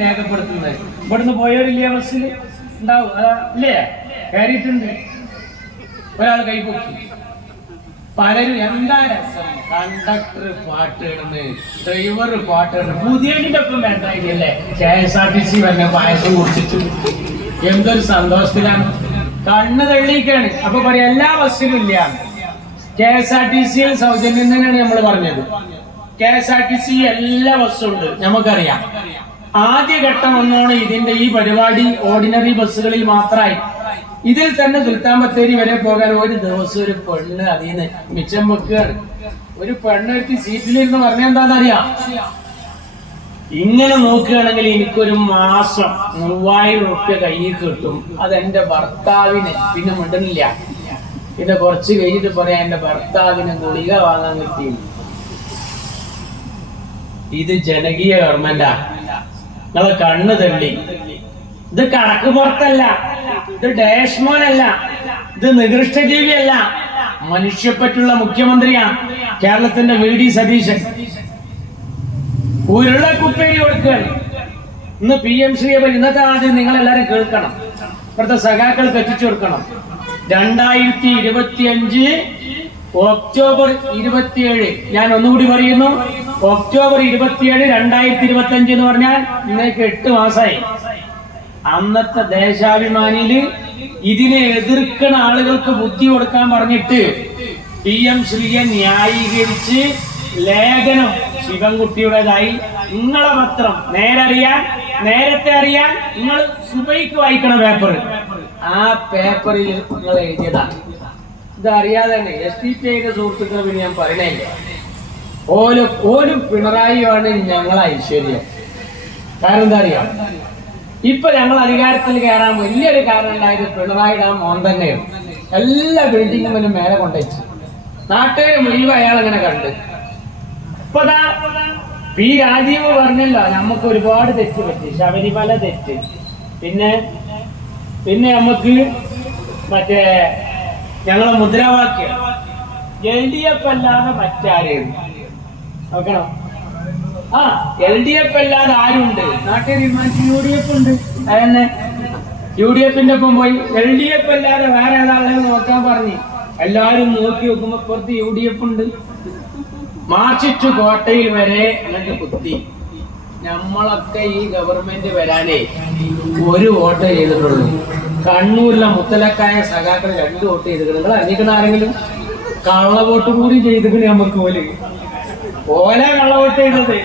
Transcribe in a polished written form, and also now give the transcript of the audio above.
രേഖപ്പെടുത്തുന്നത്. ഇവിടുന്ന് പോയവരില്ലേ ബസ്സിൽ ഉണ്ടാവും, ഇല്ലേ? കയറിയിട്ടുണ്ട്. ഒരാൾ കൈപൊക്കി. പലരും എന്താ രസം, കണ്ടക്ടർ പാട്ട് ഇടുന്നത്, ഡ്രൈവർ പാട്ട് ഇടുന്നത്. പുതിയതിന്റെ ഒപ്പം വേണ്ടായില്ലേ? KSRTC വന്നെ പായസം കുടിച്ചിട്ട് എന്തൊരു സന്തോഷത്തിലാണ്. കണ്ണ് തെളിയിക്കാണ്. അപ്പൊ പറയാം എല്ലാ ബസ്സിലും ഇല്ല. KSRTC സൗജന്യം തന്നെയാണ് നമ്മൾ പറഞ്ഞത്. KSRTC എല്ലാ ബസ്സും ഉണ്ട്, നമുക്കറിയാം. ആദ്യഘട്ടം ഒന്നോണം ഇതിന്റെ ഈ പരിപാടി ഓർഡിനറി ബസ്സുകളിൽ മാത്രമായി. ഇതിൽ തന്നെ സുൽത്താൻ ബത്തേരി വരെ പോകാൻ ഒരു ദിവസം ഒരു പെണ്ണ് അതിൽ നിന്ന് മിച്ചം വെക്കുകയാണ്. ഒരു പെണ്ണെടുത്ത് സീറ്റിലിരുന്ന് പറഞ്ഞ എന്താണെന്നറിയാം? ഇങ്ങനെ നോക്കുകയാണെങ്കിൽ എനിക്കൊരു മാസം 3000 റുപ്യ കയ്യിൽ കിട്ടും, അതെന്റെ ഭർത്താവിന്. പിന്നെ മിണ്ടുന്നില്ല. പിന്നെ കുറച്ച് കഴിഞ്ഞിട്ട് പറയാം എന്റെ ഭർത്താവിന് ഗുളിക വാങ്ങാൻ കിട്ടി. ഇത് ജനകീയ ഗവൺമെന്റാ. നിങ്ങളെ കണ്ണ് തള്ളി. ഇത് കണക്ക് പുറത്തല്ല, ഇത് ഡാഷ്മോനല്ല, ഇത് നികൃഷ്ടജീവിയല്ല, മനുഷ്യപ്പറ്റുള്ള മുഖ്യമന്ത്രിയാ കേരളത്തിന്റെ VD സതീശൻ. ഉരുളക്കുപ്പേരി കൊടുക്കുകയാണ്. ഇന്ന് PM ശ്രീയെ പറ്റി ഇന്നത്തെ ആദ്യം നിങ്ങളെല്ലാരും കേൾക്കണം, ഇവിടുത്തെ സഖാക്കൾക്ക് എത്തിച്ചു കൊടുക്കണം. 2025 ഒക്ടോബർ 27, ഞാൻ ഒന്നുകൂടി പറയുന്നു, ഒക്ടോബർ 27, 2025 എന്ന് പറഞ്ഞാൽ ഇന്നേക്ക് 8 മാസമായി. അന്നത്തെ ദേശാഭിമാനിയില് ഇതിനെ എതിർക്കുന്ന ആളുകൾക്ക് ബുദ്ധി കൊടുക്കാൻ പറഞ്ഞിട്ട് PM ശ്രീയെ ന്യായീകരിച്ച് ലേഖനം ശിവൻകുട്ടിയുടേതായി. നിങ്ങളെ പത്രം നേരത്തെ അറിയാൻ നിങ്ങൾ സുബൈക്ക് വായിക്കണ പേപ്പർ, ആ പേപ്പറിൽ നിങ്ങൾ എഴുതിയതാണ്. ഇതറിയാതെ തന്നെ SDPI സുഹൃത്തുക്കൾ പിന്നെ ഞാൻ പറയണില്ല. ഓലും പിണറായിയാണ് ഞങ്ങളെ ഐശ്വര്യം. കാരണം എന്താ അറിയാം? ഇപ്പൊ ഞങ്ങൾ അധികാരത്തിൽ കയറാൻ വലിയൊരു കാരണം ഉണ്ടായത് പിണറായിയുടെ മോൻ തന്നെയാണ്. എല്ലാ ബിൽഡിങ്ങും മേലെ കൊണ്ടുവച്ചു. നാട്ടുകാർ മുഴുവൻ അയാൾ അങ്ങനെ കണ്ട്. ഇപ്പൊ P രാജീവ് പറഞ്ഞല്ലോ, നമുക്ക് ഒരുപാട് തെറ്റ് പറ്റി, ശബരിമല തെറ്റ്, പിന്നെ നമുക്ക് മറ്റേ ഞങ്ങളെ മുദ്രാവാക്യം LDF അല്ലാതെ മറ്റാരും നോക്കണം. LDF അല്ലാതെ ആരുണ്ട്? നാട്ടിൽ തീരുമാനിച്ച് UDF ഉണ്ട്. അതന്നെ UDFന്റെ ഒപ്പം പോയി LDF അല്ലാതെ വേറെ ഏതാളെ നോക്കാൻ പറഞ്ഞു. എല്ലാരും നോക്കി നോക്കുമ്പോ പുറത്ത് UDF ഉണ്ട്. മാർച്ചിച്ചു കോട്ടയിൽ വരെ എന്നിട്ട് കുത്തി. നമ്മളൊക്കെ ഈ ഗവൺമെന്റ് വരാനേ ഒരു വോട്ട് ചെയ്തിട്ടുള്ളൂ. കണ്ണൂരിലെ മുത്തലക്കായ സഖാക്കൾ 2 വോട്ട് ചെയ്തിട്ടുണ്ട്. നിങ്ങൾ അറിയിക്കുന്ന ആരെങ്കിലും കള്ളവോട്ട് കൂടി ചെയ്തിട്ട് നമുക്ക് ഓല കള്ളവോട്ട് ചെയ്തത്